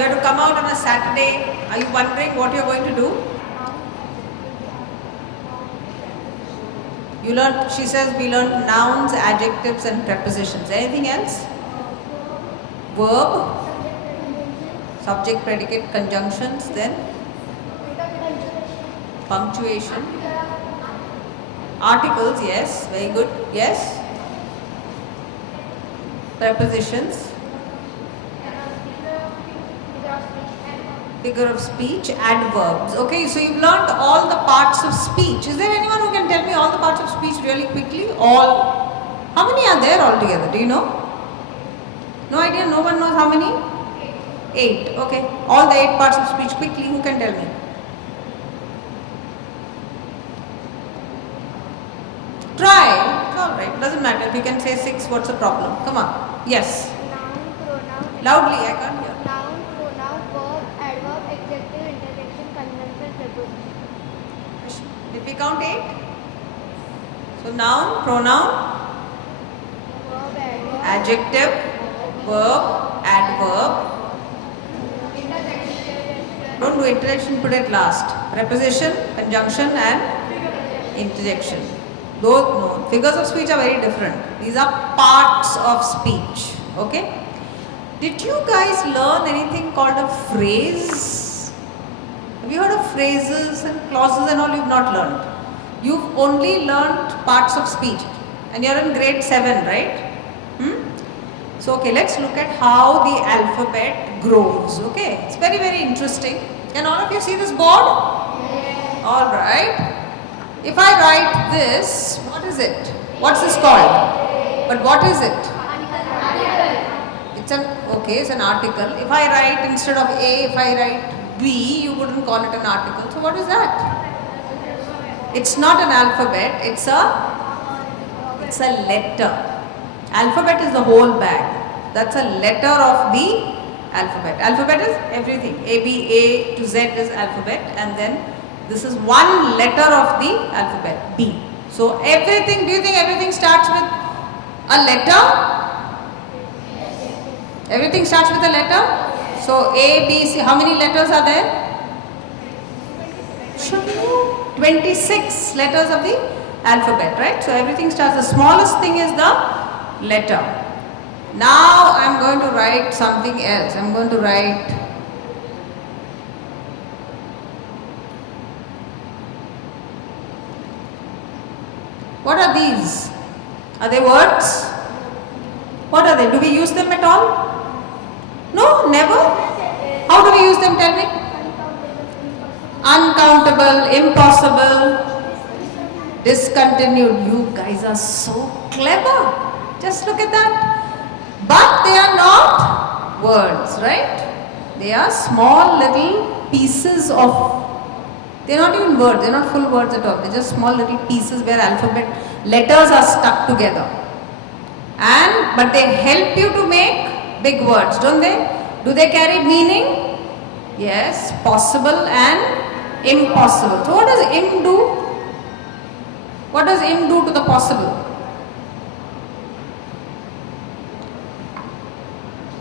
You have to come out on a Saturday. Are you wondering what you're going to do? You learn, she says we learn nouns, adjectives and prepositions. Anything else? Verb, subject, predicate, conjunctions, then punctuation. Articles, yes, very good, yes. Prepositions. Figure of speech, adverbs. Okay, so you've learned all the parts of speech. Is there anyone who can tell me all the parts of speech really quickly? All. How many are there altogether? Do you know? No idea? No one knows how many? 8. Okay. All the 8 parts of speech quickly. Who can tell me? Try. It's alright. Doesn't matter. If you can say 6, what's the problem? Come on. Yes. Noun, pronoun. Loudly, I can't hear. Noun, pronoun, verb, adverb, adjective, interjection, conjunction, preposition. Did we count 8? So noun, pronoun, Verb, adverb. adjective, verb, adverb. Don't do interjection, put it last. Preposition, conjunction and interjection. Those no. Figures of speech are very different. These are parts of speech. Okay? Did you guys learn anything called a phrase? Have you heard of phrases and clauses and all? You've not learned. You've only learned parts of speech. And you're in grade 7, right? So, okay, let's look at how the alphabet grows. Okay, it's very, very interesting. Can all of you see this board? Yes. Alright. If I write this, what is it? What's this called? But what is it? It's an article. If I write instead of A, if I write B, you wouldn't call it an article. So what is that? It's not an alphabet, it's a letter. Alphabet is the whole bag. That's a letter of the alphabet. Alphabet is everything. A, B, A to Z is alphabet, and then this is one letter of the alphabet, B. So everything, do you think everything starts with a letter? Everything starts with a letter? So A, B, C, how many letters are there? Should know. 26 letters of the alphabet, right? So everything starts, the smallest thing is the letter. Now I am going to write something else. I am going to write what are these? Are they words? What are they? Do we use them at all? No, never. How do we use them? Tell me. Uncountable, impossible, discontinued. You guys are so clever. Just look at that. But they are not words, right? They are small little pieces of, they are not even words, they are not full words at all. They are just small little pieces where alphabet letters are stuck together. But they help you to make big words, don't they? Do they carry meaning? Yes, possible and impossible. So what does im do? What does im do to the possible?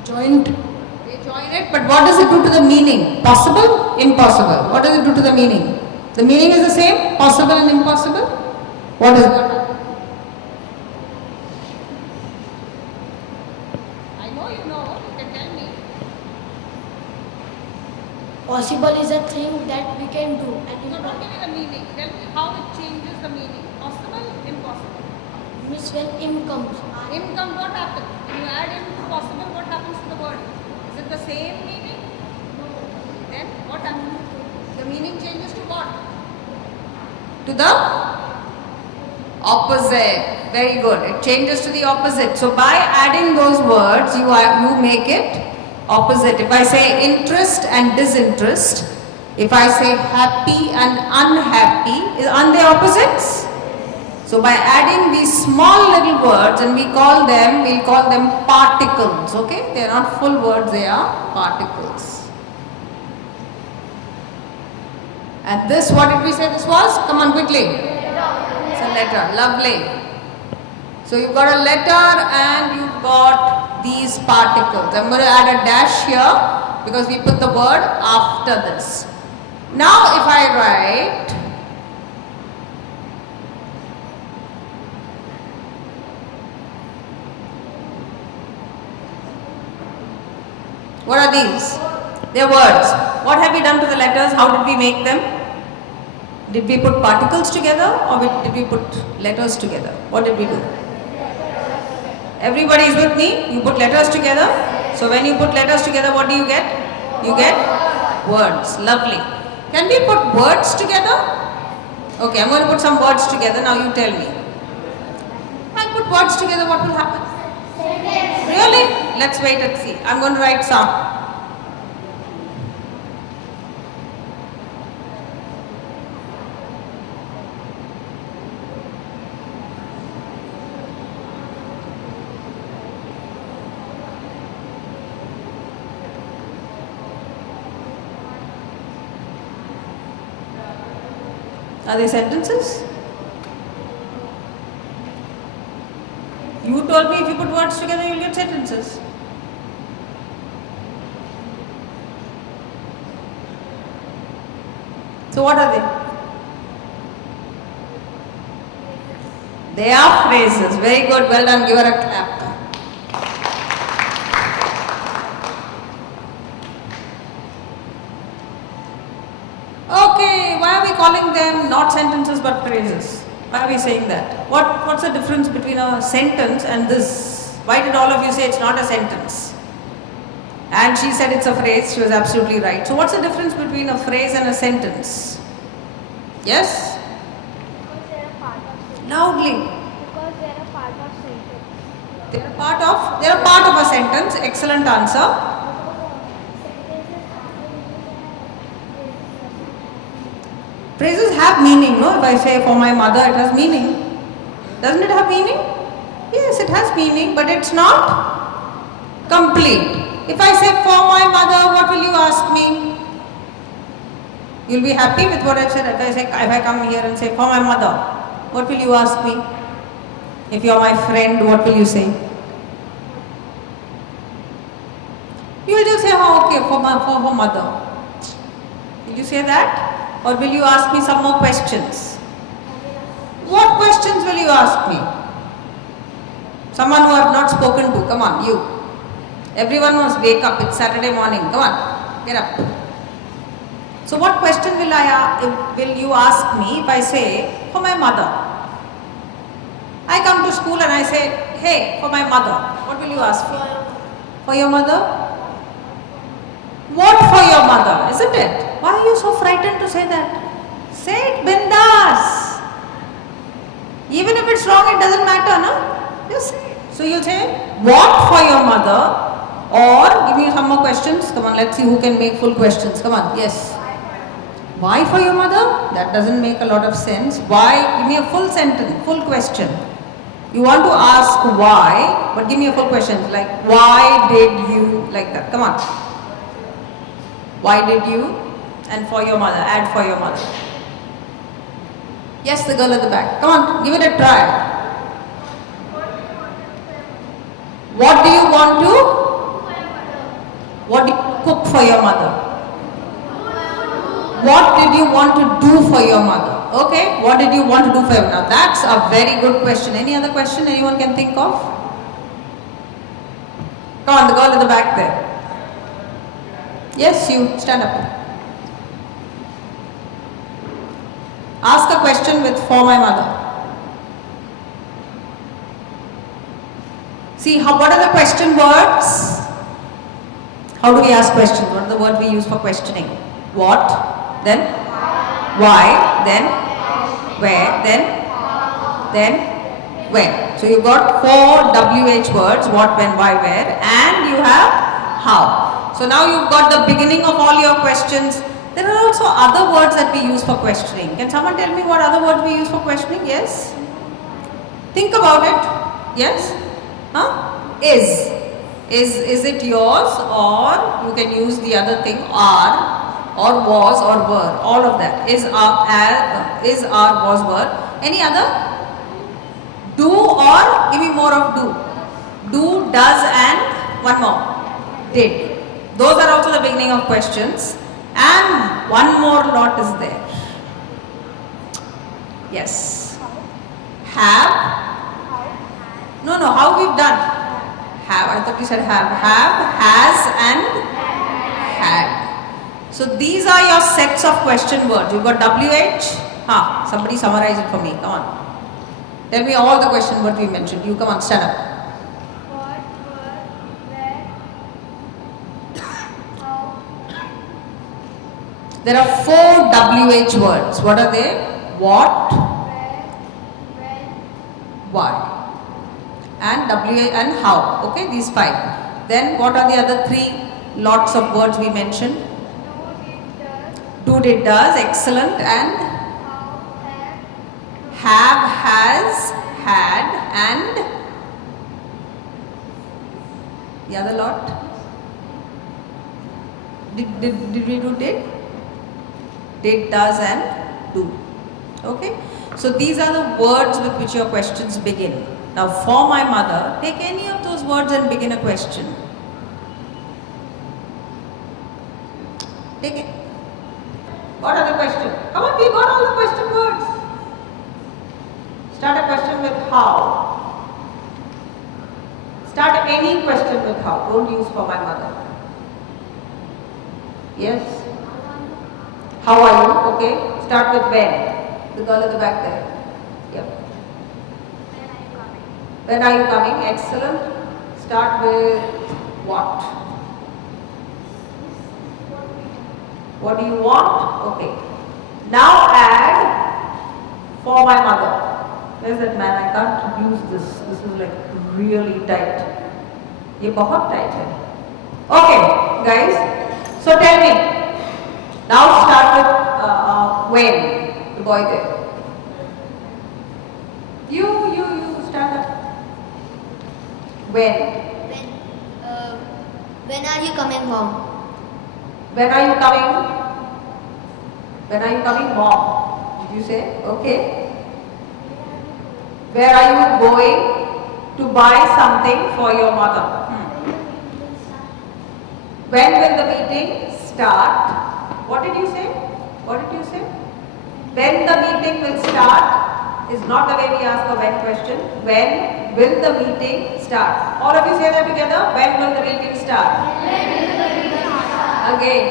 Joint. They join it, but what does it do to the meaning? Possible, impossible. What does it do to the meaning? The meaning is the same, possible and impossible. What is it? I know you know, you can tell me. Possible is a thing that we can do. And No, don't give me the meaning. Tell me how it changes the meaning. Possible, impossible. means when im comes. Im comes, what happens? When you add im to possible, what happens to the word? Is it the same meaning? Then what happens? The meaning changes to what? To the opposite. Very good. It changes to the opposite. So by adding those words, you make it opposite. If I say interest and disinterest, if I say happy and unhappy, aren't they opposites? So by adding these small little words, and we'll call them particles, okay? They are not full words, they are particles. And this, what did we say this was? Come on quickly. It's a letter, lovely. So you've got a letter and you've got these particles. I'm going to add a dash here because we put the word after this. Now if I write what are these? They are words. What have we done to the letters? How did we make them? Did we put particles together or did we put letters together? What did we do? Everybody is with me? You put letters together. So when you put letters together, what do you get? You get words. Lovely. Can we put words together? Okay, I'm going to put some words together. Now you tell me. If I put words together, what will happen? Really? Let's wait and see. I'm going to write some. Are they sentences? You told me if you put words together, you will get sentences. So what are they? They are phrases. Very good. Well done. Give her a clap. Okay. Why are we calling them not sentences but phrases? Why are we saying that? What's the difference between a sentence and this? Why did all of you say it's not a sentence? And she said it's a phrase. She was absolutely right. So what's the difference between a phrase and a sentence? Yes? Because they are part of sentence. Loudly. Because they are part of sentence. They are part of a sentence. Excellent answer. Phrases have meaning, no? If I say for my mother, it has meaning. Doesn't it have meaning? Yes, it has meaning, but it's not complete. If I say for my mother, what will you ask me? You'll be happy with what I've said. If I come here and say for my mother, what will you ask me? If you're my friend, what will you say? You will just say, oh, okay, for her mother. Will you say that? Or will you ask me some more questions? What questions will you ask me? Someone who I have not spoken to. Come on, you. Everyone must wake up. It's Saturday morning. Come on, get up. So what question will you ask me if I say, for my mother? I come to school and I say, hey, for my mother. What will you ask me? For your mother? What for your mother, isn't it? Why are you so frightened to say that? Say it bindas. Even if it's wrong, it doesn't matter, no? Just say it. So you'll say, what for your mother? Or give me some more questions. Come on, let's see who can make full questions. Come on, yes. Why for your mother? That doesn't make a lot of sense. Why? Give me a full sentence, full question. You want to ask why, but give me a full question. Like, why did you, like that. Come on. Why did you? And for your mother, add for your mother. Yes, the girl at the back. Come on, give it a try. What do you want to? What do you cook for your mother? What did you want to do for your mother? Okay, what did you want to do for your mother? Now that's a very good question. Any other question anyone can think of? Come on, the girl at the back there. Yes, you, stand up. Ask a question with for my mother. See, what are the question words? How do we ask questions? What are the words we use for questioning? What, then why, then where, then when. So you got 4 WH words, what, when, why, where, and you have how. So now you've got the beginning of all your questions. There are also other words that we use for questioning. Can someone tell me what other words we use for questioning? Yes? Think about it. Yes? Huh? Is it yours, or you can use the other thing, are, or was, or were. All of that. Is, are, was, were. Any other? Do or, give me more of do. Do, does, and one more. Did. Those are also the beginning of questions. And one more lot is there. Yes. Have. No, how we've done. Have. I thought you said have. Have, has, and had. So these are your sets of question words. You've got WH. Somebody summarize it for me. Come on. Tell me all the question words we mentioned. You come on, stand up. What, where, how. There are 4 WH words. What are they? What, Where, when, why, and WH and how. Okay, these 5. Then what are the other 3 lots of words we mentioned? do, Do, did, does. Excellent. And how, have, has, had, and the other lot. Did we do did? Did, does, and do. Okay. So these are the words with which your questions begin. Now for my mother, take any of those words and begin a question. Take it. What are the questions? Come on, we got all the question words. Start a question with how. Start any question with how. Don't use for my mother. Yes. How are you? Okay. Start with when. The girl at the back there. Yep. When are you coming? Excellent. Start with what? What do you want? Okay. Now add for my mother. Where's that man? I can't use this. This is like really tight. Ye bahut tight hai. Okay, guys. So tell me. Now start with when. The boy there. You stand up. When? When are you coming home? When are you coming? When are you coming, mom? Did you say? Okay. Where are you going to buy something for your mother? When will the meeting start? What did you say? What did you say? When the meeting will start is not the way we ask a when question. When will the meeting start? All of you say that together. When will the meeting start? when will the meeting start? Again.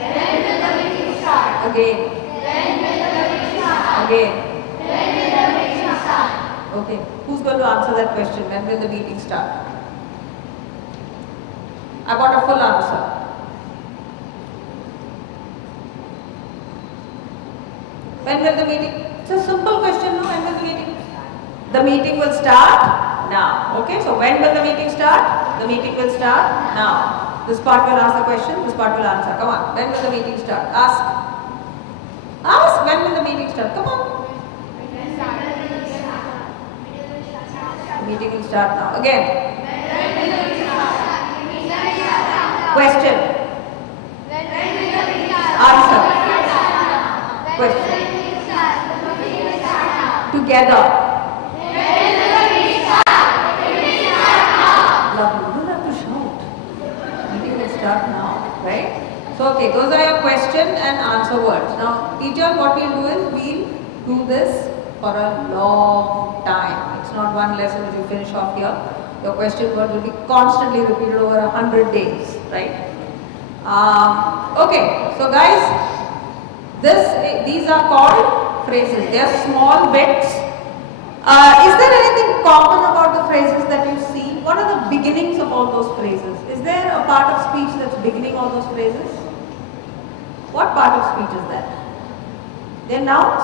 When will the meeting start? Again. When will the meeting start? Again. When will the meeting start? Okay. Who's going to answer that question? When will the meeting start? I got a full answer. When will the meeting? It's a simple question, no? When will the meeting? The meeting will start now. Okay, so when will the meeting start? The meeting will start now. This part will ask the question, this part will answer. Come on. When will the meeting start? Ask. Ask. When will the meeting start? Come on. The meeting will start now. Again. Question. Answer. Question. Together. Lovely. You don't have to shout. Meeting will start now, right? So, okay, those are your question and answer words. Now, teacher, what we'll do is we'll do this for a long time. It's not one lesson which you finish off here. Your question word will be constantly repeated over 100 days, right? Okay, so guys, these are called phrases. They are small bits. Is there anything common about the phrases that you see? What are the beginnings of all those phrases? Is there a part of speech that's beginning all those phrases? What part of speech is that? They're nouns.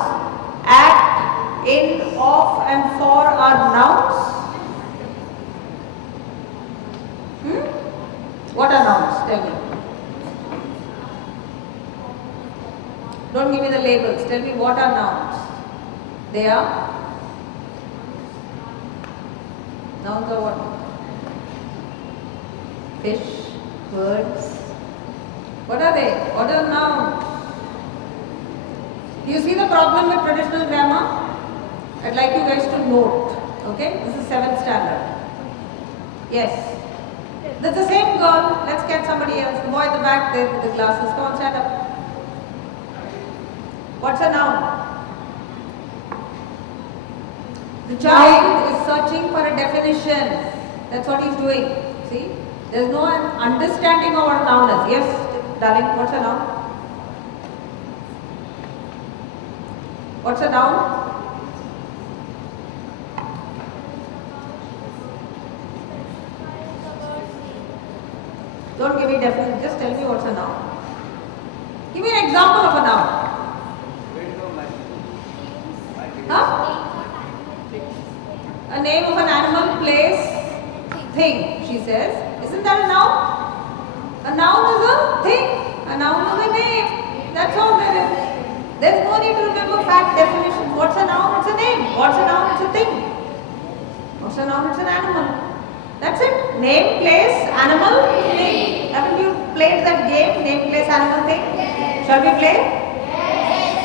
At, in, of, and for are nouns. What are nouns? Tell me. Don't give me the labels. Tell me what are nouns. They are? Nouns are what? Fish, birds. What are they? What are nouns? Do you see the problem with traditional grammar? I'd like you guys to note. Okay? This is 7th standard. Yes. That's the same girl. Let's get somebody else. The boy the back there with the glasses. Come on, stand up. What's a noun? The child is searching for a definition. That's what he's doing. See? There's no understanding of what a noun is. Yes, darling, what's a noun? What's a noun? Don't give me definition, just tell me what's a noun. Give me an example of a noun. Huh? A name of an animal, place, thing, she says. Isn't that a noun? A noun is a thing. A noun is a name. That's all there is. There's no need to remember fact definitions. What's a noun? It's a name. What's a noun? It's a thing. What's a noun? It's an animal. That's it. Name, place, animal, thing. Haven't you played that game? Name, place, animal, thing? Shall we play?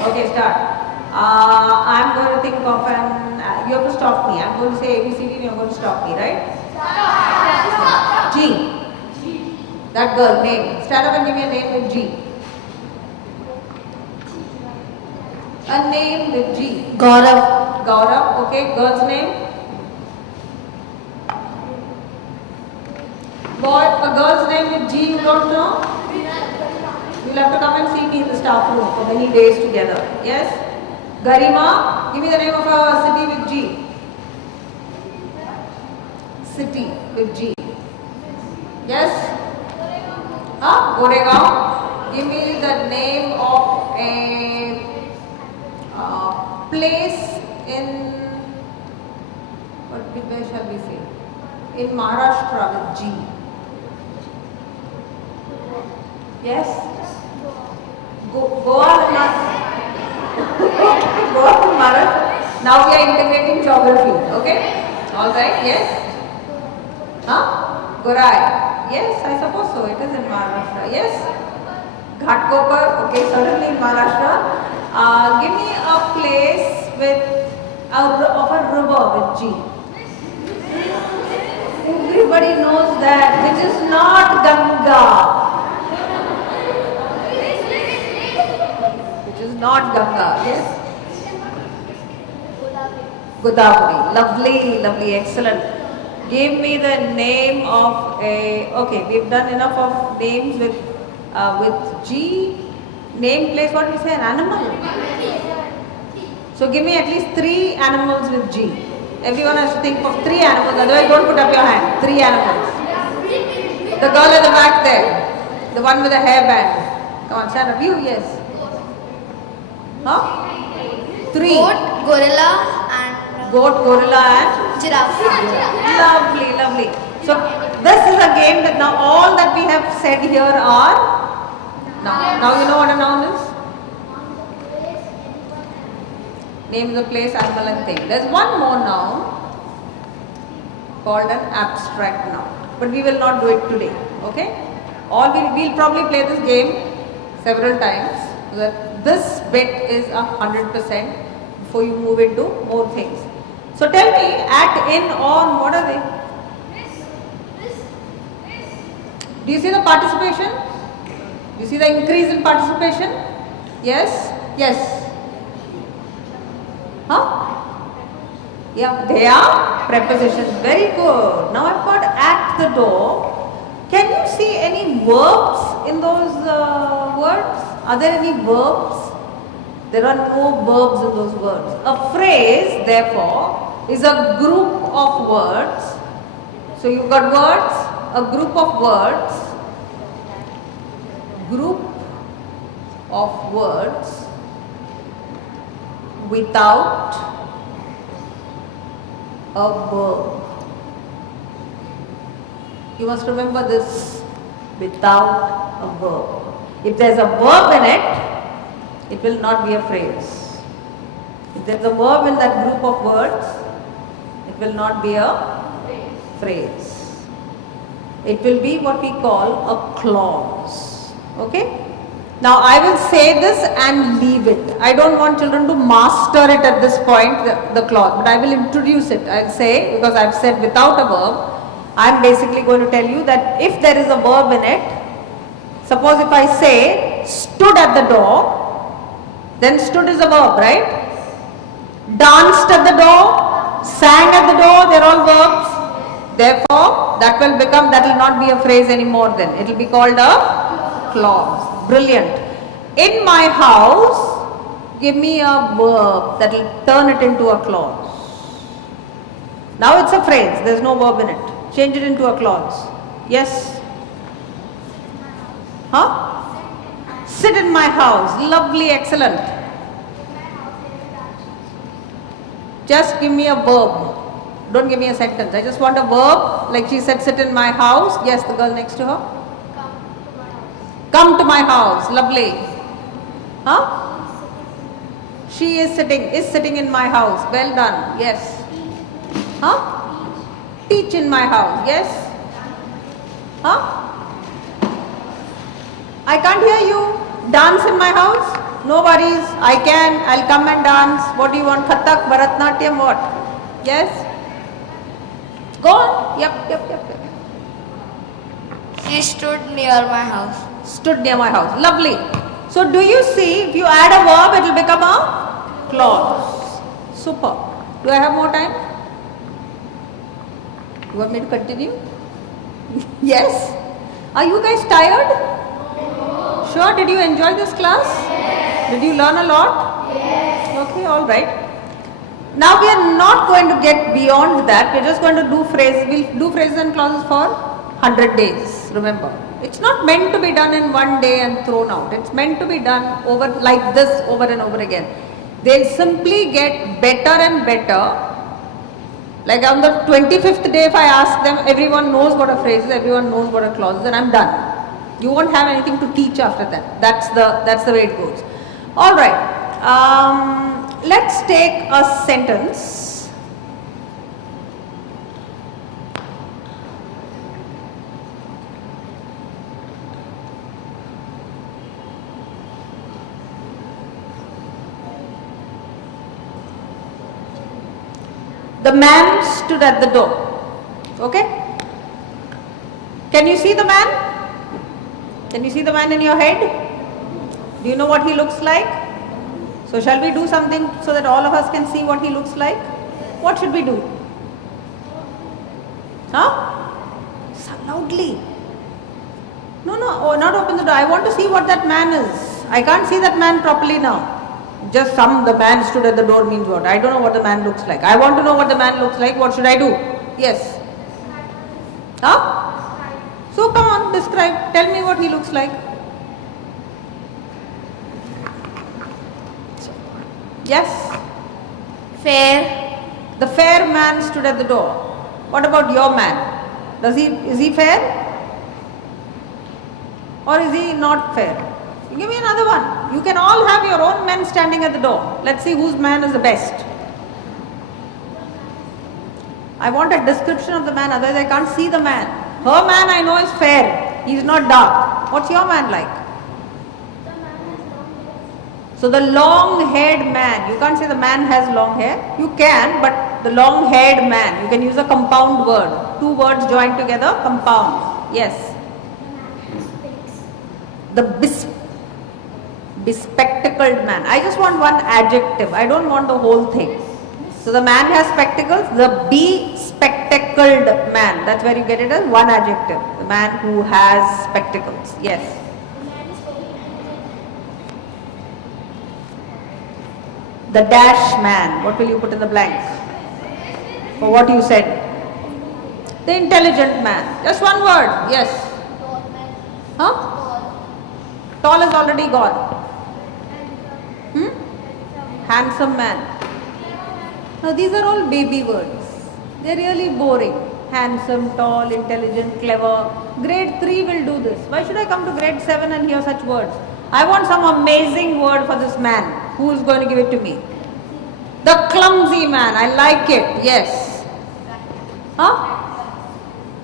Okay, start. I'm going to think of an. You have to stop me. I'm going to say ABCD and you're going to stop me, right? G. That girl, name. Stand up and give me a name with G. A name with G. Gaurav. Gaurav. Okay. Girl's name. Boy, a girl's name with G. You don't know? You'll have to come and see me in the staff room for many days together. Yes? Garima. Give me the name of a city with G. City with G. Yes? Goregaon. Give me the name of a place in, where shall we say? In Maharashtra with G. Yes? Goa, Goa to Maharashtra. Now we are integrating geography. Okay? Alright, yes? Gorai. Yes, I suppose so. It is in Maharashtra. Yes? Ghatkopar. Okay, certainly in Maharashtra. Give me a place with of a river with G. Everybody knows that, which is not Ganga. Which is not Ganga. Yes? Godavari. Lovely, lovely, excellent. Give me the name of a. Okay, we've done enough of names with G. Name, place, what do we say? An animal. So give me at least 3 animals with G. Everyone has to think of 3 animals, otherwise don't put up your hand. 3 animals. The girl at the back there. The one with the hairband. Come on, stand up. You, yes. Huh? 3. Goat, gorilla, and Goat, gorilla and giraffe. lovely, lovely. So this is a game that now all that we have said here are now you know what a noun is? Name the place, animal and thing. There's one more noun called an abstract noun. But we will not do it today. Okay? We'll probably play this game several times. So that this bit is 100% before you move into more things. So tell me, at, in, on, what are they? Do you see the participation? Do you see the increase in participation? Yes? Yes. Huh? Yeah, they are prepositions. Very good. Now I've got at the door. Can you see any verbs in those words? Are there any verbs? There are no verbs in those words. A phrase, therefore, is a group of words. So you've got words, a group of words, without a verb. You must remember this, without a verb. If there's a verb in it, it will not be a phrase. If there's a verb in that group of words, it will not be a phrase. It will be what we call a clause. Okay? Now I will say this and leave it. I don't want children to master it at this point, the clause, but I will introduce it. I'll say, because I've said without a verb, I'm basically going to tell you that if there is a verb in it, Suppose if I say stood at the door, then stood is a verb, right? Danced at the door, sang at the door, they're all verbs. Therefore, that will not be a phrase anymore then. It will be called a clause. Brilliant. In my house, give me a verb that will turn it into a clause. Now it's a phrase, there's no verb in it. Change it into a clause. Yes? Huh? Sit in my house. Lovely, excellent. Just give me a verb. Don't give me a sentence. I just want a verb. Like she said, sit in my house. Yes, the girl next to her. Come to my house. Lovely. Huh? She is sitting in my house. Well done. Yes. Huh? Teach in my house. Yes. Huh? I can't hear you. Dance in my house? No worries. I'll come and dance. What do you want? Kathak, Bharatnatyam, what? Yes? Go on. Yep. She stood near my house. Stood near my house. Lovely. So do you see, if you add a verb, it will become a clause. Super. Do I have more time? You want me to continue? Yes? Are you guys tired? Sure, did you enjoy this class? Yes. Did you learn a lot? Yes. Okay, all right. Now we are not going to get beyond that. We are just going to do phrases. We'll do phrases and clauses for 100 days. Remember, it's not meant to be done in one day and thrown out. It's meant to be done over like this over and over again. They'll simply get better and better. Like on the 25th day, if I ask them, everyone knows what a phrase is, everyone knows what a clause is, and I'm done. You won't have anything to teach after that. That's the way it goes. All right. Let's take a sentence. The man stood at the door. Okay? Can you see the man? Can you see the man in your head? Do you know what he looks like? So shall we do something so that all of us can see what he looks like? What should we do? Huh? So loudly. No, not open the door. I want to see what that man is. I can't see that man properly now. Just the man stood at the door means what? I don't know what the man looks like. I want to know what the man looks like. What should I do? Yes. Huh? So come on, describe. Tell me what he looks like. Yes? Fair. The fair man stood at the door. What about your man? Is he fair? Or is he not fair? Give me another one. You can all have your own men standing at the door. Let's see whose man is the best. I want a description of the man, otherwise I can't see the man. Her man I know is fair. He is not dark. What's your man like? So the long-haired man. You can't say the man has long hair. You can, but the long-haired man. You can use a compound word. Two words joined together, compound. Yes. The bespectacled man. I just want one adjective. I don't want the whole thing. So the man has spectacles. The bespectacled man. That's where you get it as one adjective. The man who has spectacles. Yes. The dash man. What will you put in the blank? For what you said. The intelligent man. Just one word. Yes. Huh? Tall is already gone. Handsome man. Now these are all baby words. They're really boring. Handsome, tall, intelligent, clever. Grade 3 will do this. Why should I come to grade 7 and hear such words? I want some amazing word for this man. Who is going to give it to me? The clumsy man. I like it. Yes. Huh?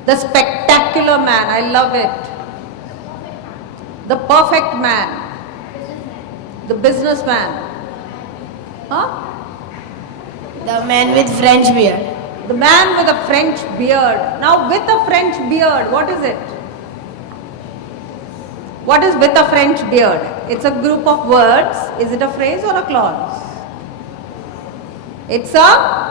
The spectacular man. I love it. The perfect man. The businessman. Huh? The man with French beard. The man with a French beard. Now with a French beard, what is it? What is with a French beard? It's a group of words. Is it a phrase or a clause? It's a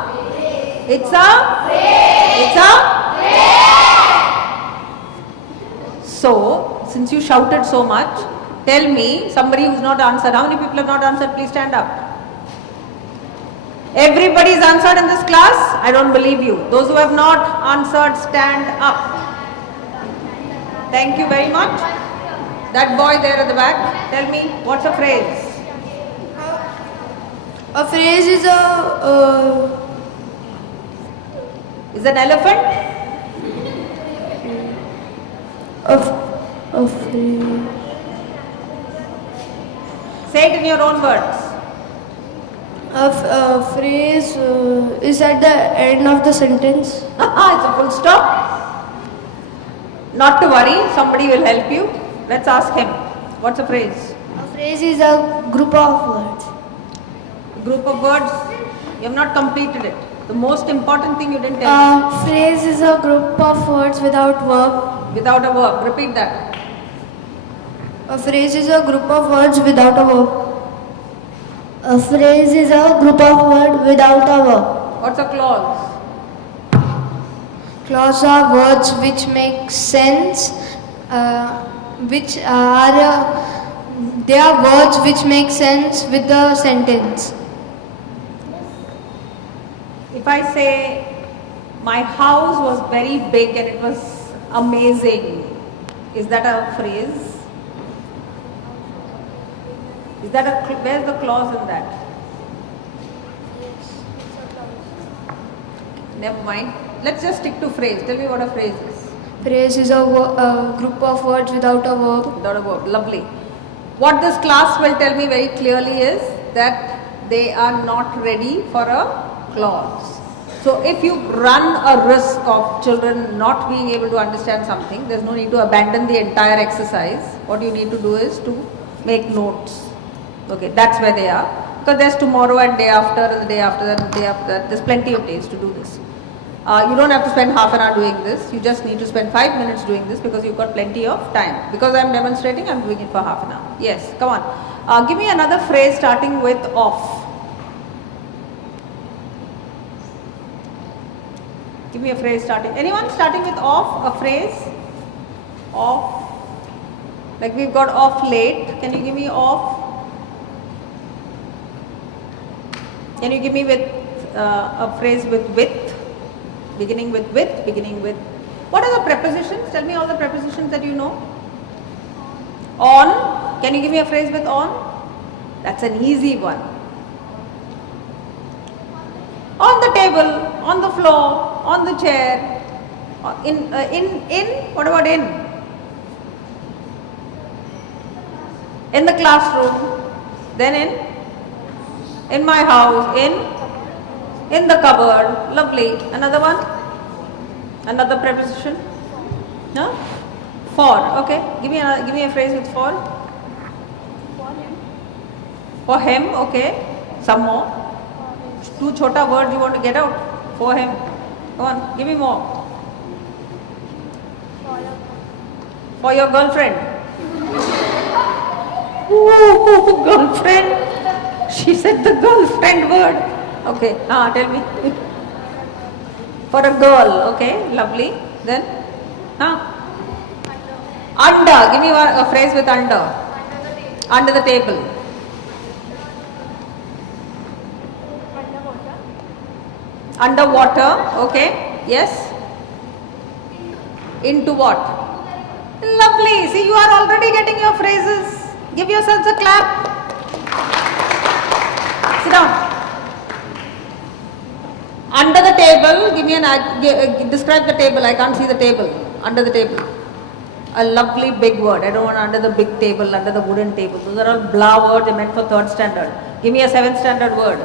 So, since you shouted so much, tell me, somebody who's not answered, how many people have not answered? Please stand up. Everybody's answered in this class? I don't believe you. Those who have not answered, stand up. Thank you very much. That boy there at the back, tell me, what's a phrase? A phrase is Is an elephant? a phrase. Say it in your own words. A phrase is at the end of the sentence. It's a full stop. Not to worry, somebody will help you. Let's ask him. What's a phrase? A phrase is a group of words. Group of words. You have not completed it. The most important thing you didn't tell me. Phrase is a group of words without verb. Without a verb. Repeat that. A phrase is a group of words without a verb. A phrase is a group of words without a verb. What's a clause? Clause are words which make sense, they are words which make sense with the sentence. If I say, my house was very big and it was amazing, is that a phrase? Is that where's the clause in that? Never mind. Let's just stick to phrase. Tell me what a phrase is. Phrase is a group of words without a verb. Without a verb. Lovely. What this class will tell me very clearly is that they are not ready for a clause. So if you run a risk of children not being able to understand something, there's no need to abandon the entire exercise. What you need to do is to make notes. Okay, that's where they are. Because there's tomorrow and day after and the day after that and the day after that. There's plenty of days to do this. You don't have to spend half an hour doing this. You just need to spend 5 minutes doing this because you've got plenty of time. Because I'm demonstrating, I'm doing it for half an hour. Yes, come on. Give me another phrase starting with off. Give me a phrase starting. Anyone starting with off? A phrase? Off. Like we've got off late. Can you give me off? Can you give me with a phrase with? Beginning with, beginning with. What are the prepositions? Tell me all the prepositions that you know. On. Can you give me a phrase with on? That's an easy one. On the table, on the floor, on the chair. In. What about in? In the classroom. Then in my house. In the cupboard. Lovely. Another one? Another preposition? No? For. Okay. Give me a phrase with for. For him. Okay. Some more. 2 chota words you want to get out. For him. Come on. Give me more. For your girlfriend. Ooh, girlfriend. She said the girlfriend word. Okay, tell me. For a girl, okay, lovely. Then, under. Give me a phrase with under. Under the table. Underwater, okay, yes. Into what? Lovely. See, you are already getting your phrases. Give yourselves a clap. Sit down. Under the table, give me describe the table. I can't see the table. Under the table. A lovely big word. I don't want under the big table, under the wooden table. Those are all blah words meant for 3rd standard. Give me a 7th standard word.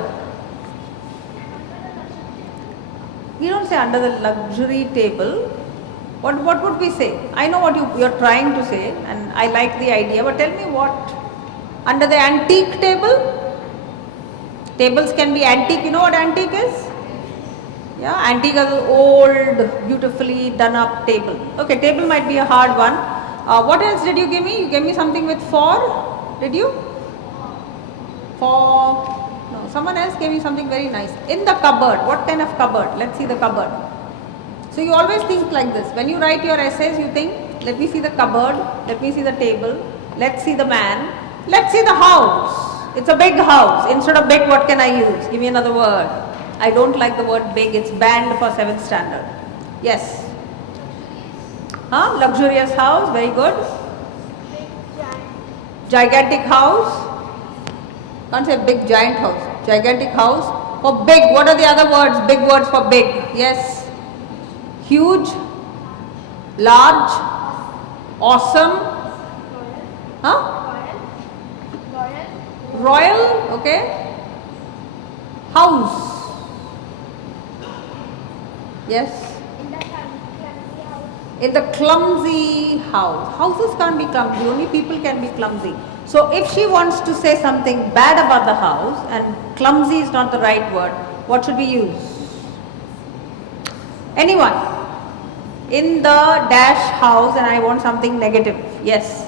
We don't say under the luxury table. What would we say? I know what you're trying to say and I like the idea, but tell me what? Under the antique table? Tables can be antique. You know what antique is? Yeah, antique is an old, beautifully done up table. Okay, table might be a hard one. What else did you give me? You gave me something with for. Did you? For. No, someone else gave me something very nice. In the cupboard. What kind of cupboard? Let's see the cupboard. So you always think like this. When you write your essays, you think, let me see the cupboard, let me see the table, let's see the man, let's see the house. It's a big house. Instead of big, what can I use? Give me another word. I don't like the word big. It's banned for 7th standard. Yes. Huh? Luxurious house. Very good. Gigantic house. Can't say big giant house. Gigantic house. For big, what are the other words? Big words for big. Yes. Huge, large, awesome, huh? Royal, okay. House. Yes. In the clumsy house. Houses can't be clumsy, only people can be clumsy. So if she wants to say something bad about the house and clumsy is not the right word, what should we use? Anyone? In the dash house, and I want something negative. Yes.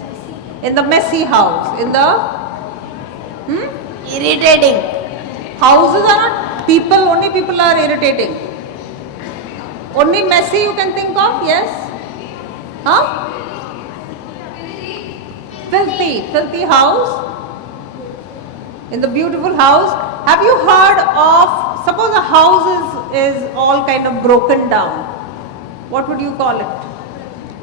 In the messy house. In the Irritating. houses are not people, only people are irritating. Only messy you can think of, yes? Huh? Filthy house. In the beautiful house. Have you heard of, suppose a house is all kind of broken down. What would you call it?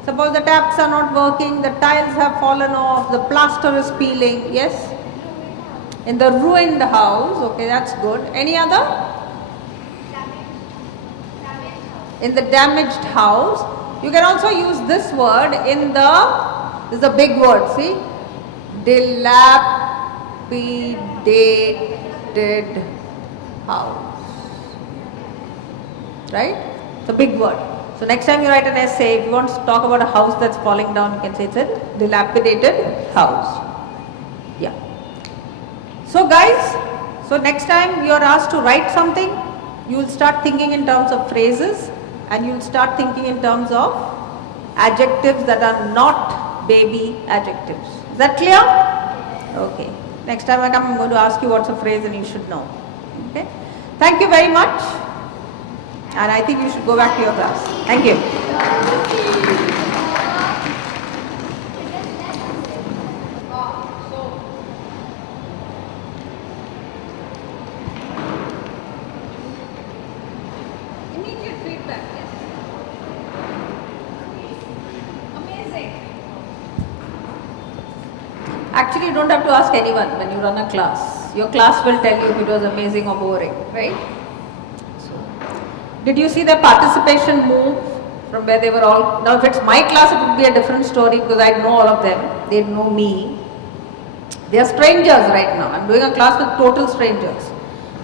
Suppose the taps are not working, the tiles have fallen off, the plaster is peeling, yes? In the ruined house, okay, that's good. Any other? In the damaged house. You can also use this word in the, this is a big word, see? Dilapidated house. Right? It's a big word. So next time you write an essay, if you want to talk about a house that's falling down, you can say it's a dilapidated house. Yeah. So guys, so next time you are asked to write something, you will start thinking in terms of phrases and you will start thinking in terms of adjectives that are not baby adjectives. Is that clear? Okay. Next time I come, I'm going to ask you what's a phrase and you should know. Okay. Thank you very much. And I think you should go back to your class. Thank you. Immediate feedback, yes. Amazing. Actually, you don't have to ask anyone when you run a class. Your class will tell you if it was amazing or boring, right? Did you see their participation move from where they were all? Now if it's my class, it would be a different story because I know all of them. They know me. They are strangers right now. I'm doing a class with total strangers.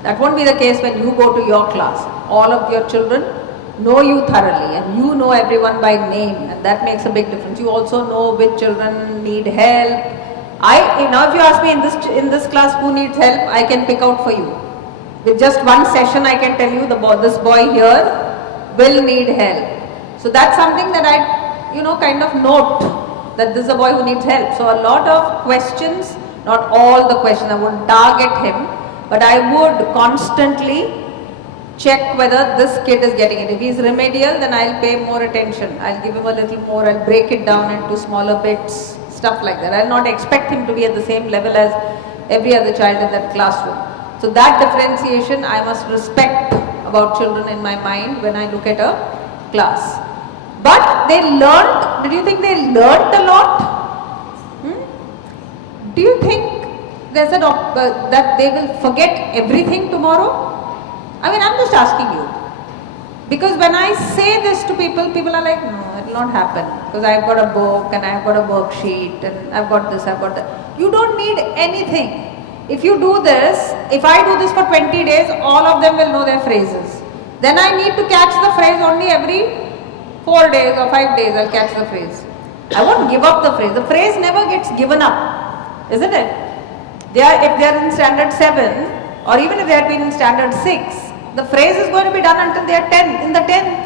That won't be the case when you go to your class. All of your children know you thoroughly and you know everyone by name, and that makes a big difference. You also know which children need help. Now if you ask me in this class who needs help, I can pick out for you. With just one session, I can tell you this boy here will need help. So that's something that I, kind of note that this is a boy who needs help. So a lot of questions, not all the questions, I wouldn't target him, but I would constantly check whether this kid is getting it. If he's remedial, then I'll pay more attention. I'll give him a little more, I'll break it down into smaller bits, stuff like that. I'll not expect him to be at the same level as every other child in that classroom. So that differentiation I must respect about children in my mind when I look at a class. But they learned, did you think they learned a lot? Do you think there's that they will forget everything tomorrow? I mean, I'm just asking you. Because when I say this to people, people are like, no, it will not happen. Because I've got a book and I've got a worksheet and I've got this, I've got that. You don't need anything. If you do this, if I do this for 20 days, all of them will know their phrases. Then I need to catch the phrase only every 4 days or 5 days, I'll catch the phrase. I won't give up the phrase. The phrase never gets given up, isn't it? If they are in standard 7 or even if they have been in standard 6, the phrase is going to be done until they are 10, in the 10th.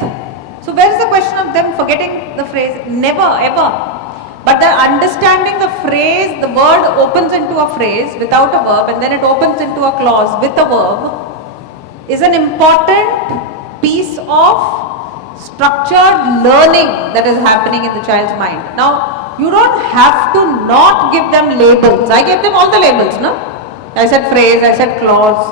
So where is the question of them forgetting the phrase? Never, ever. But the understanding the phrase, the word opens into a phrase without a verb and then it opens into a clause with a verb is an important piece of structured learning that is happening in the child's mind. Now, you don't have to not give them labels. I gave them all the labels, no? I said phrase, I said clause.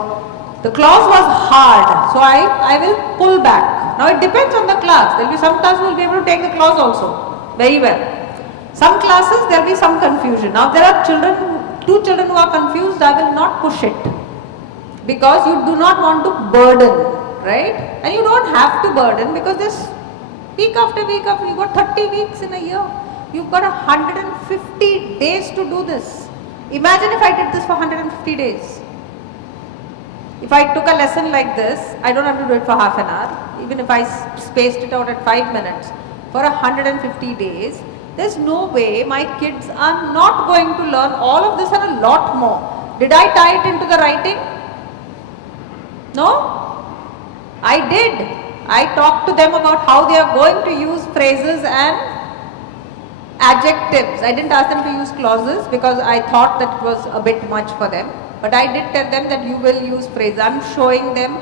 The clause was hard, so I will pull back. Now it depends on the class. There will be some class who will be able to take the clause also very well. Some classes there will be some confusion. Now there are two children who are confused, I will not push it. Because you do not want to burden, right? And you don't have to burden because this week after week after, you've got 30 weeks in a year. You've got 150 days to do this. Imagine if I did this for 150 days. If I took a lesson like this, I don't have to do it for half an hour. Even if I spaced it out at 5 minutes for 150 days, there's no way my kids are not going to learn all of this and a lot more. Did I tie it into the writing? No? I did. I talked to them about how they are going to use phrases and adjectives. I didn't ask them to use clauses because I thought that it was a bit much for them. But I did tell them that you will use phrases. I'm showing them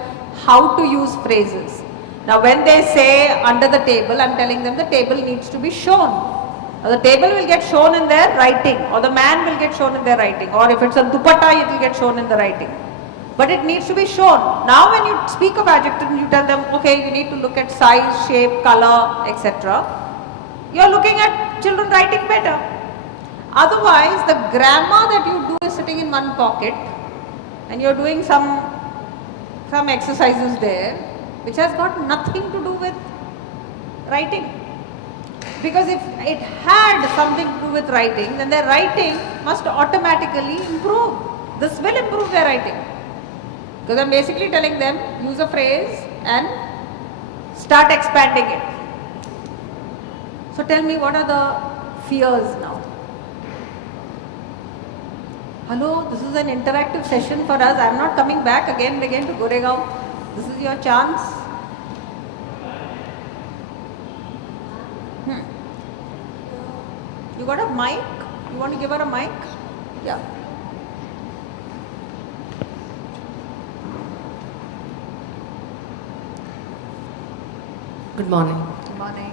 how to use phrases. Now when they say under the table, I'm telling them the table needs to be shown. Now, the table will get shown in their writing, or the man will get shown in their writing, or if it's a dupatta, it will get shown in the writing. But it needs to be shown. Now when you speak of adjectives, you tell them, okay, you need to look at size, shape, color, etc. You're looking at children writing better. Otherwise, the grammar that you do is sitting in one pocket and you're doing some exercises there which has got nothing to do with writing. Because if it had something to do with writing, then their writing must automatically improve. This will improve their writing. Because I'm basically telling them, use a phrase and start expanding it. So tell me, what are the fears now? Hello, this is an interactive session for us. I am not coming back again and again to Goregaon. This is your chance. You got a mic? You want to give her a mic? Yeah. Good morning. Good morning.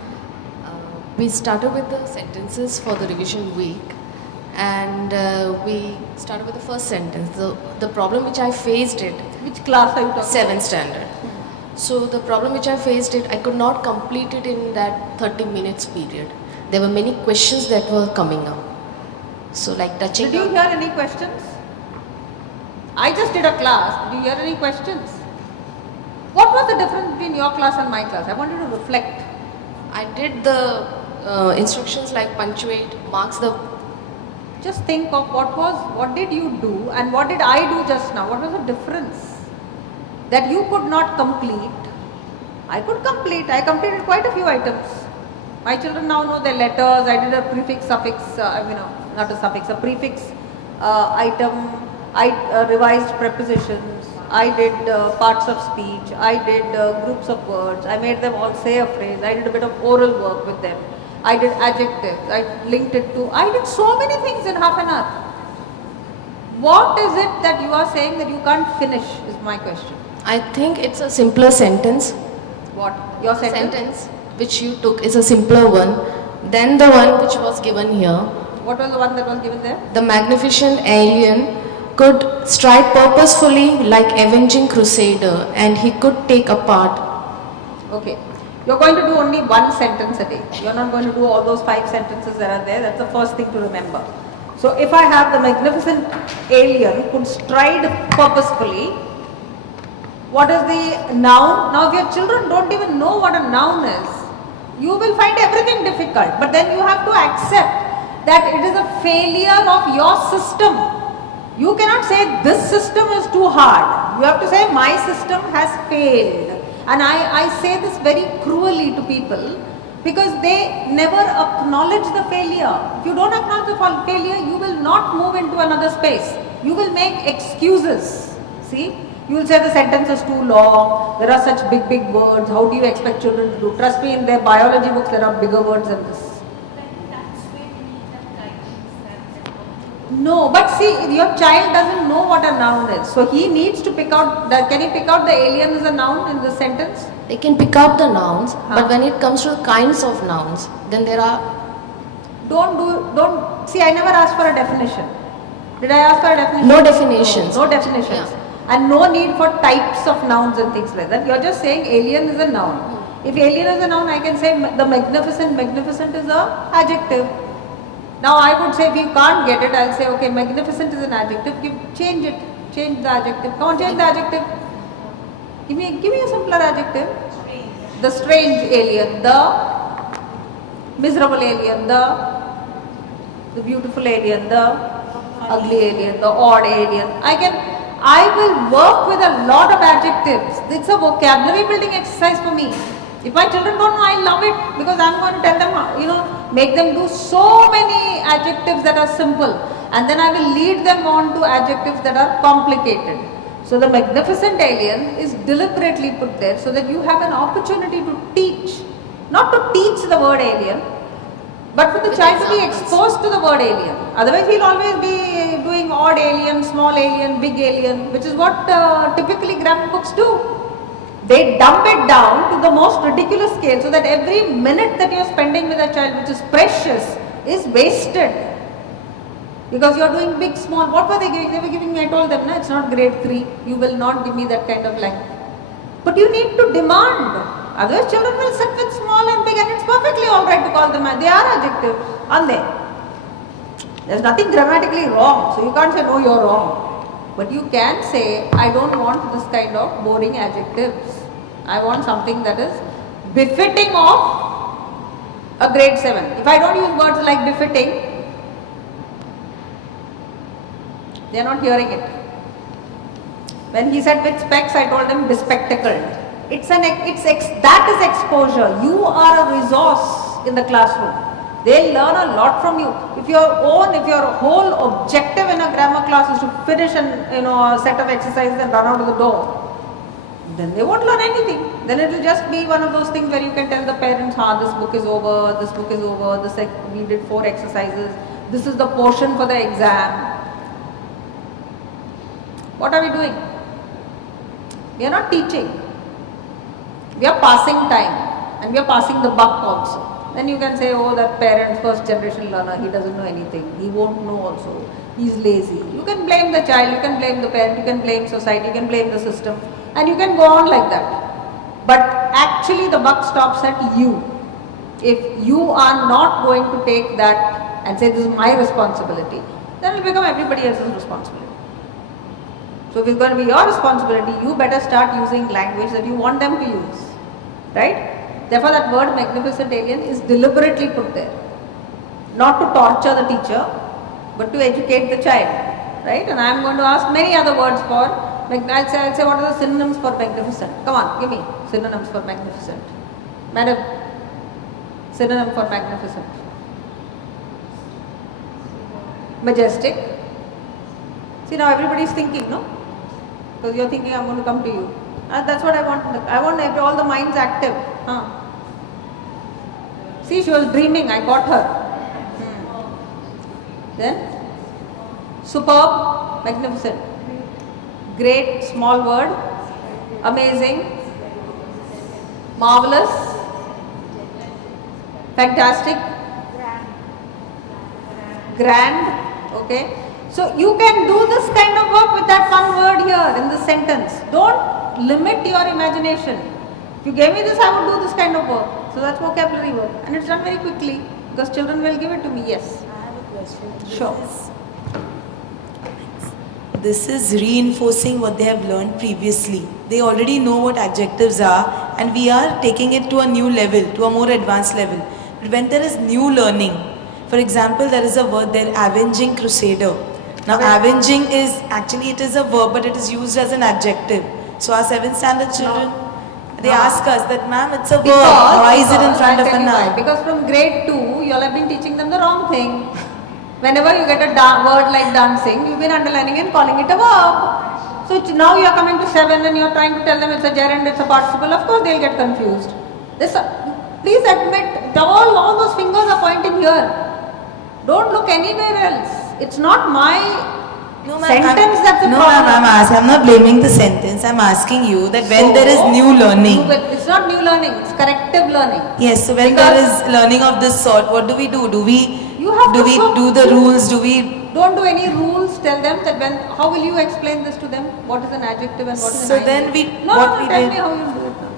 We started with the sentences for the revision week, and we started with the first sentence. The problem which I faced it, Which class are you talking 7th standard. So the problem which I faced it, I could not complete it in that 30 minutes period. There were many questions that were coming up. So like touching. Did you on- hear any questions? I just did a class. Did you hear any questions? What was the difference between your class and my class? I want you to reflect. I did the instructions like punctuate, marks the. Just think of what did you do and what did I do just now? What was the difference? That you could not complete. I could complete. I completed quite a few items. My children now know their letters. I did a prefix, suffix, not a suffix, a prefix item. I revised prepositions. I did parts of speech. I did groups of words. I made them all say a phrase. I did a bit of oral work with them. I did adjectives. I linked it to. I did so many things in half an hour. What is it that you are saying that you can't finish? Is my question. I think it's a simpler sentence. What? Your sentence? Sentence which you took is a simpler one than the one which was given here. What was the one that was given there? The magnificent alien could strike purposefully like avenging crusader, and he could take a part. Okay. You're going to do only one sentence a day. You're not going to do all those 5 sentences that are there. That's the first thing to remember. So if I have the magnificent alien could stride purposefully, what is the noun? Now if your children don't even know what a noun is, you will find everything difficult. But then you have to accept that it is a failure of your system. You cannot say this system is too hard. You have to say my system has failed. And I say this very cruelly to people because they never acknowledge the failure. If you don't acknowledge the failure, you will not move into another space. You will make excuses. See? You will say the sentence is too long, there are such big words, how do you expect children to do? Trust me, in their biology books there are bigger words than this. No, but see, your child doesn't know what a noun is. So he needs to pick out, can he pick out the alien as a noun in the sentence? They can pick out the nouns, Huh. but when it comes to the kinds of nouns, then there are See, I never asked for a definition. Did I ask for a definition? No definitions. No definitions. And no need for types of nouns and things like that. You're just saying alien is a noun. If alien is a noun, I can say the magnificent. Magnificent is a adjective. Now I would say if you can't get it, I'll say okay, magnificent is an adjective. Change it. Change the adjective. Come on, change the adjective. Give me a simpler adjective. The strange alien, the miserable alien, the beautiful alien, the ugly alien, the odd alien. I will work with a lot of adjectives. It's a vocabulary building exercise for me. If my children don't know, I love it because I'm going to tell them, make them do so many adjectives that are simple, and then I will lead them on to adjectives that are complicated. So the magnificent alien is deliberately put there so that you have an opportunity to teach, not to teach the word alien, but for the child to be exposed to the word alien. Otherwise, he'll always be doing odd alien, small alien, big alien, which is what typically grammar books do. They dump it down to the most ridiculous scale so that every minute that you're spending with a child, which is precious, is wasted. Because you're doing big, small. What were they giving? They were giving me, I told them, no, it's not grade 3. You will not give me that kind of line. But you need to demand. Otherwise, children will sit with small and big, and it's perfectly alright to call them. They are adjectives, aren't they? There's nothing grammatically wrong. So you can't say, no, you're wrong. But you can say, I don't want this kind of boring adjectives. I want something that is befitting of a grade 7. If I don't use words like befitting, they are not hearing it. When he said with specs, I told him bespectacled. That is exposure. You are a resource in the classroom. They learn a lot from you. If your whole objective in a grammar class is to finish a set of exercises and run out of the door, then they won't learn anything. Then it will just be one of those things where you can tell the parents, this book is over, we did 4 exercises, this is the portion for the exam. What are we doing? We are not teaching. We are passing time, and we are passing the buck also. Then you can say, oh, that parent, first generation learner, he doesn't know anything. He won't know also. He's lazy. You can blame the child, you can blame the parent, you can blame society, you can blame the system, and you can go on like that. But actually the buck stops at you. If you are not going to take that and say, this is my responsibility, then it will become everybody else's responsibility. So if it's going to be your responsibility, you better start using language that you want them to use. Right? Therefore, that word magnificent alien is deliberately put there. Not to torture the teacher, but to educate the child. Right? And I am going to ask many other words for, I'll say what are the synonyms for magnificent? Come on, give me synonyms for magnificent. Madam, synonym for magnificent. Majestic. See, now everybody is thinking, no? Because you're thinking I'm going to come to you. That's what I want. I want all the minds active. See, she was dreaming. I got her. Then, superb, magnificent. Great, small word. Amazing. Marvelous. Fantastic. Grand. Okay. So you can do this kind of work with that one word here in this sentence. Don't limit your imagination. If you gave me this, I would do this kind of work. So that's vocabulary work, and it's done very quickly because children will give it to me. Yes. I have a question. Sure. This is reinforcing what they have learned previously. They already know what adjectives are, and we are taking it to a new level, to a more advanced level. But when there is new learning, for example, there is a word there, avenging crusader. Now, avenging is actually, it is a verb, but it is used as an adjective. So our 7th standard children, they ask us that, ma'am, it's a verb. Why is it in front of a noun? Because from grade 2, you all have been teaching them the wrong thing. Whenever you get a word like dancing, you've been underlining and calling it a verb. So now you are coming to 7 and you are trying to tell them it's a gerund, it's a participle. Of course, they'll get confused. Please admit, all those fingers are pointing here. Don't look anywhere else. It's not my No, ma'am, sentence that's a no, problem. ma'am, I'm not blaming the sentence. I'm asking you that when So, there is new learning. It's not new learning, it's corrective learning. Yes, so when Because- there is learning of this sort, what do we do? Do we You have do to we show- do the rules? Do we? Don't do any rules, tell them that when, how will you explain this to them? What is an adjective and what is So an then ing? we- No, what no, we tell did- me how you do it now.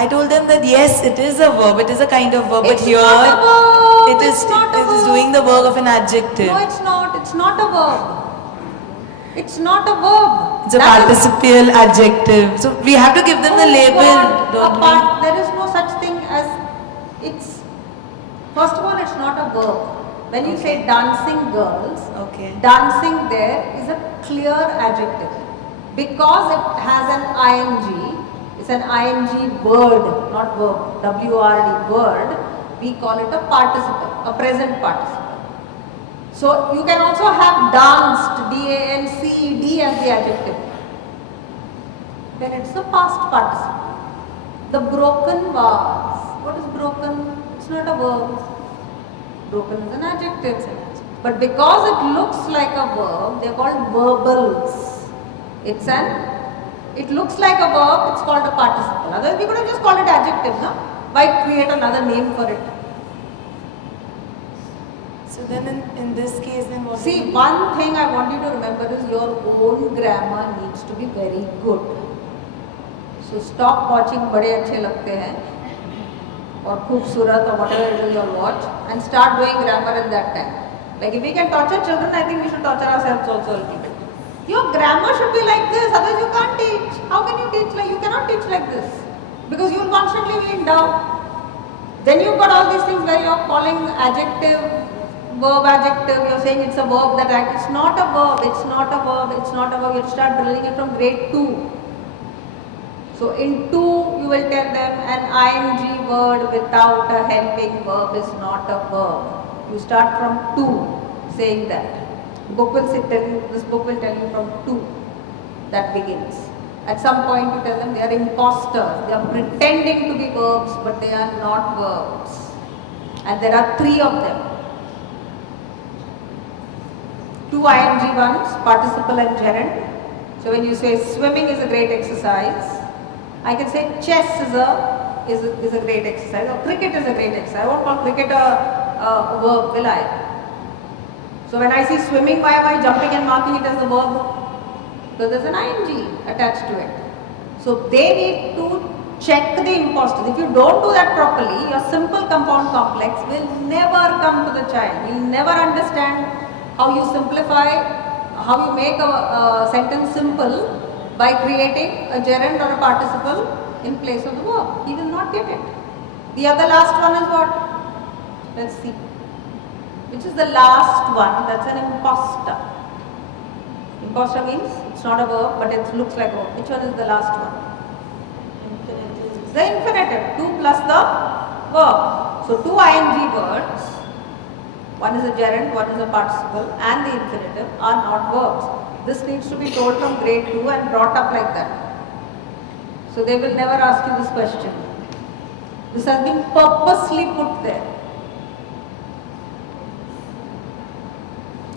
I told them that yes, it is a verb. It is a kind of verb, It's but here not a verb, it is it's not a it is verb. doing the work of an adjective. No, it's not. It's not a verb. It's not a verb. It's a That is- participial adjective. So we have to give them the Oh label, God, don't we? there is no such thing as it's. First of all, it's not a verb. When you say dancing girls, Okay. dancing there is a clear adjective because it has an ing. It's an ing word, not verb. WRD word. We call it a participle, a present participle. So you can also have danced, D-A-N-C-E-D as the adjective. Then it's the past participle. The broken vase. What is broken? It's not a verb. Broken is an adjective. But because it looks like a verb, they are called verbals. It looks like a verb, it's called a participle. Otherwise we could have just called it adjective, no? Why create another name for it? So then in this case, then what? See, one thing I want you to remember is your own grammar needs to be very good. So stop watching बड़े अच्छे लगते हैं और खूबसूरत or whatever it is you watch and start doing grammar at that time. Like if we can torture children, I think we should torture ourselves also a little bit. Your grammar should be like this, otherwise you can't teach. How can you teach like, you cannot teach like this because you will constantly be in doubt. Then you've got all these things where you're calling adjective, verb adjective, you're saying it's a verb that act. It's not a verb, it's not a verb, it's not a verb. You start drilling it from grade 2. So in 2 you will tell them an ing word without a helping verb is not a verb. You start from 2 saying that. This book will tell you from 2 that begins. At some point you tell them they are imposters, they are pretending to be verbs but they are not verbs. And there are 3 of them. 2 ing ones, participle and gerund. So when you say swimming is a great exercise, I can say chess is a great exercise or cricket is a great exercise. I won't call cricket a verb, will I? So when I see swimming, why am I jumping and marking it as the verb? Because there's an ing attached to it. So they need to check the imposters. If you don't do that properly, your simple compound complex will never come to the child. He'll never understand how you simplify, how you make a sentence simple by creating a gerund or a participle in place of the verb. He will not get it. The other last one is what? Let's see. Which is the last one? That's an imposter. Imposter means it's not a verb but it looks like a verb. Which one is the last one? The infinitive. 2 plus the verb. So 2 ing words, one is a gerund, one is a participle and the infinitive are not verbs. This needs to be told from grade 2 and brought up like that. So they will never ask you this question. This has been purposely put there.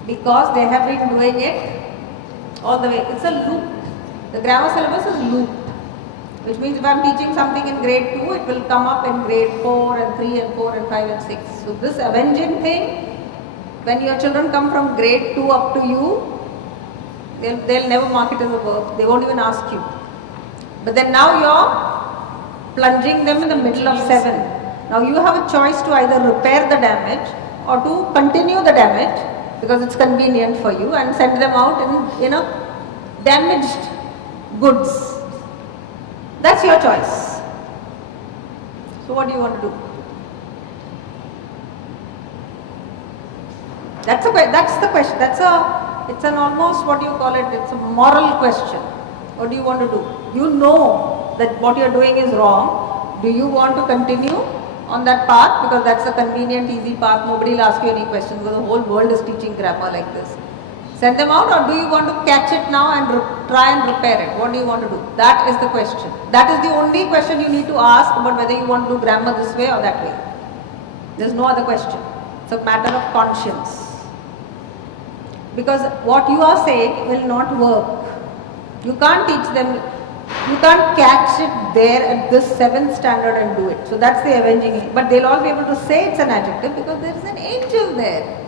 Because they have been doing it all the way. It's a loop. The grammar syllabus is looped. Which means if I am teaching something in grade 2, it will come up in grade 4 and 3 and 4 and 5 and 6. So this avenging thing, when your children come from grade 2 up to you, they'll never mark it as a verb. They won't even ask you. But then now you're plunging them in the middle of 7. Now you have a choice to either repair the damage or to continue the damage because it's convenient for you and send them out in a damaged goods. That's your choice. So what do you want to do? That's the question. It's an almost, what do you call it? It's a moral question. What do you want to do? You know that what you're doing is wrong. Do you want to continue on that path because that's a convenient, easy path? Nobody will ask you any questions because the whole world is teaching grammar like this. Send them out, or do you want to catch it now and try and repair it? What do you want to do? That is the question. That is the only question you need to ask about whether you want to do grammar this way or that way. There's no other question. It's a matter of conscience. Because what you are saying will not work. You can't teach them, you can't catch it there at this 7th standard and do it. So that's the avenging. But they'll all be able to say it's an adjective because there is an angel there.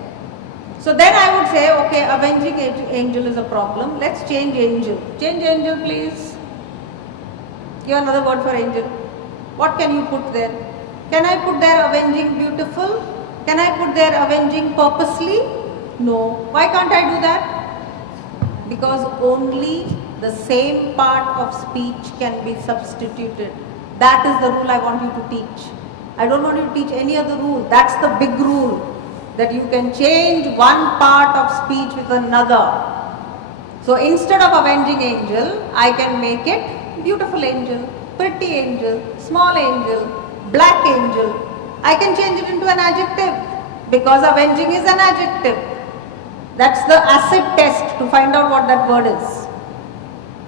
So then I would say, okay, avenging angel is a problem. Let's change angel. Change angel, please. Give another word for angel. What can you put there? Can I put there avenging beautiful? Can I put there avenging purposely? No. Why can't I do that? Because only the same part of speech can be substituted. That is the rule I want you to teach. I don't want you to teach any other rule. That's the big rule. That you can change one part of speech with another. So instead of avenging angel, I can make it beautiful angel, pretty angel, small angel, black angel. I can change it into an adjective because avenging is an adjective. That's the acid test to find out what that word is.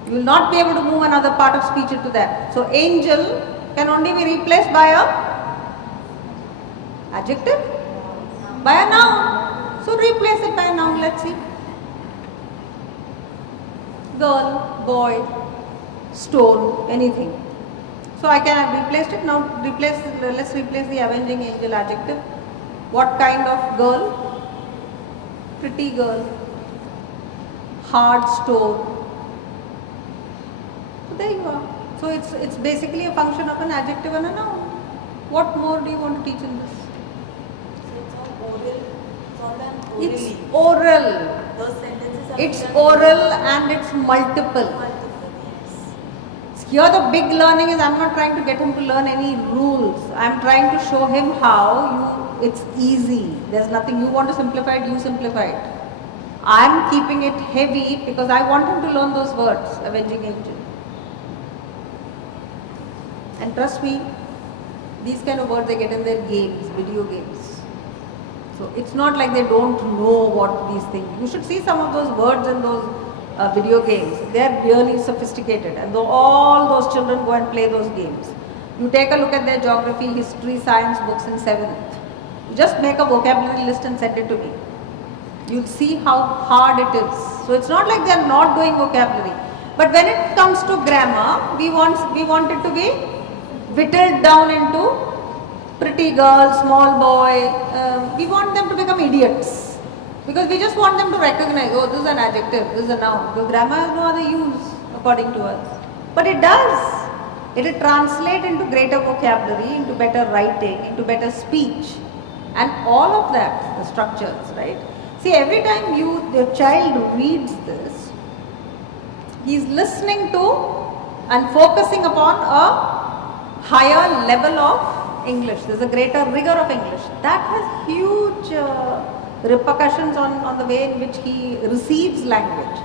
You will not be able to move another part of speech into that. So angel can only be replaced by a adjective, by a noun. So replace it by a noun, let's see. Girl, boy, stone, anything. So I can have replaced it. Now let's replace the avenging angel adjective. What kind of girl? Pretty girl. Hard stone. So there you are. So it's basically a function of an adjective and a noun. What more do you want to teach in this? It's oral. Those sentences are It's oral and it's multiple. Here the big learning is I'm not trying to get him to learn any rules. I'm trying to show him how it's easy. There's nothing, you want to simplify it, you simplify it. I'm keeping it heavy because I want him to learn those words, avenging angel. And trust me, these kind of words they get in their games, video games. So it's not like they don't know what these things. You should see some of those words in those video games. They are really sophisticated, and all those children go and play those games. You take a look at their geography, history, science books in 7th. You just make a vocabulary list and send it to me. You'll see how hard it is. So it's not like they are not doing vocabulary. But when it comes to grammar, we want it to be whittled down into pretty girl, small boy. We want them to become idiots. Because we just want them to recognize, oh, this is an adjective, this is a noun. The grammar has no other use according to us. But it does. It will translate into greater vocabulary, into better writing, into better speech. And all of that, the structures, right? See, every time your child reads this, he is listening to and focusing upon a higher level of English. There is a greater rigor of English. That has huge repercussions on the way in which he receives language.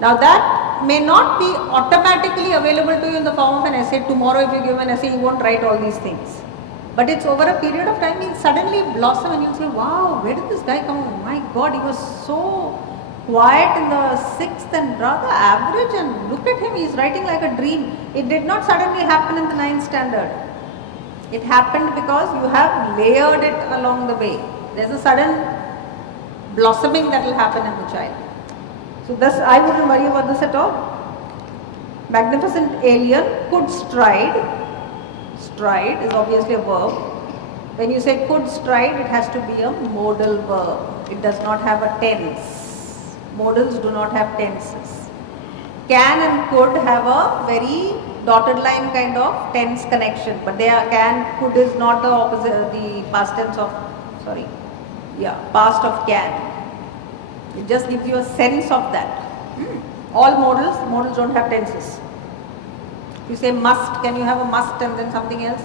Now that may not be automatically available to you in the form of an essay. Tomorrow if you give an essay, you won't write all these things. But it's over a period of time, he'll suddenly blossom and you'll say, wow, where did this guy come from? My God, he was so quiet in the 6th and rather average, and look at him, he's writing like a dream. It did not suddenly happen in the 9th standard. It happened because you have layered it along the way. There's a sudden blossoming that will happen in the child. So thus I wouldn't worry about this at all. Magnificent alien could stride. Stride is obviously a verb. When you say could stride, it has to be a modal verb. It does not have a tense. Modals do not have tenses. Can and could have a very dotted line kind of tense connection, but they are could is not the opposite, the past tense of, past of can. It just gives you a sense of that. All modals don't have tenses. You say must, can you have a must and then something else?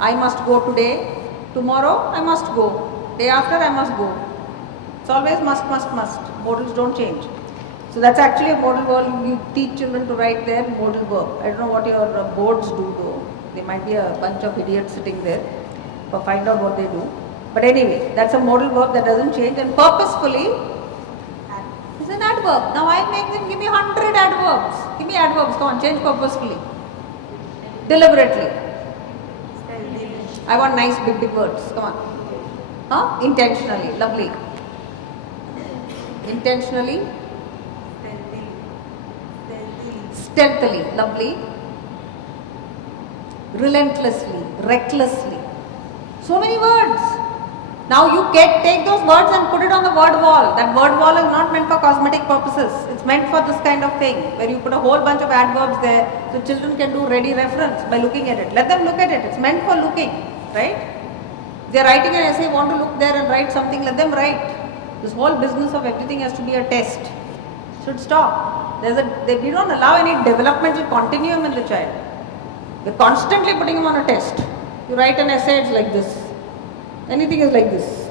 I must go today, tomorrow I must go, day after I must go. It's always must. Modals don't change. So that's actually a modal verb. You teach children to write their modal verb. I don't know what your boards do though. There might be a bunch of idiots sitting there for find out what they do. But anyway, that's a modal verb that doesn't change, and purposefully is an adverb. Now I make them give me 100 adverbs. Give me adverbs, come on, change purposefully. Deliberately. I want nice big words, come on. Intentionally, lovely. Intentionally? Stealthily. Lovely. Relentlessly. Recklessly. So many words. Now you take those words and put it on the word wall. That word wall is not meant for cosmetic purposes. It's meant for this kind of thing, where you put a whole bunch of adverbs there, so children can do ready reference by looking at it. Let them look at it. It's meant for looking, right? They are writing an essay, want to look there and write something, let them write. This whole business of everything has to be a test. Should stop. We don't allow any developmental continuum in the child. We're constantly putting him on a test. You write an essay, it's like this. Anything is like this.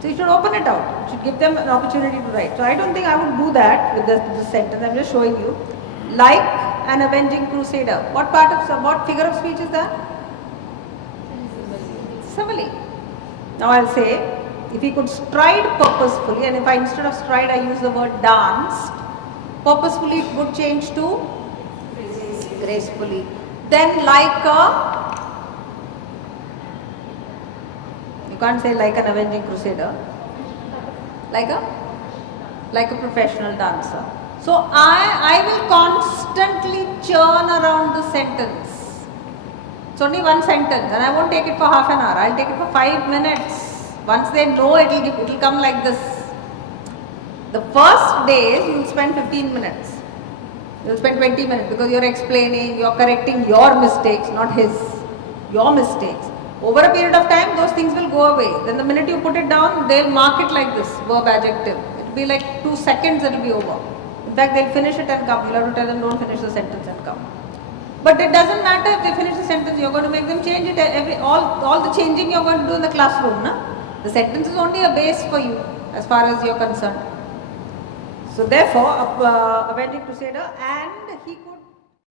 So you should open it out. You should give them an opportunity to write. So I don't think I would do that with this sentence. I'm just showing you. Like an avenging crusader. What figure of speech is that? Simile. Now I'll say, if he could stride purposefully, and if I instead of stride I use the word danced, purposefully it would change to gracefully. Then like a, you can't say like an avenging crusader, like a professional dancer. So I will constantly churn around the sentence. It's only one sentence and I won't take it for half an hour, I'll take it for 5 minutes. Once they know it will come like this. The first days you will spend 15 minutes. You will spend 20 minutes because you are explaining, you are correcting your mistakes, not his. Your mistakes. Over a period of time, those things will go away. Then the minute you put it down, they will mark it like this, verb adjective. It will be like 2 seconds, it will be over. In fact, they will finish it and come. You will have to tell them, don't finish the sentence and come. But it doesn't matter if they finish the sentence, you are going to make them change it. All the changing you are going to do in the classroom. Na? The sentence is only a base for you as far as you are concerned. So therefore, Avenging Crusader, and he could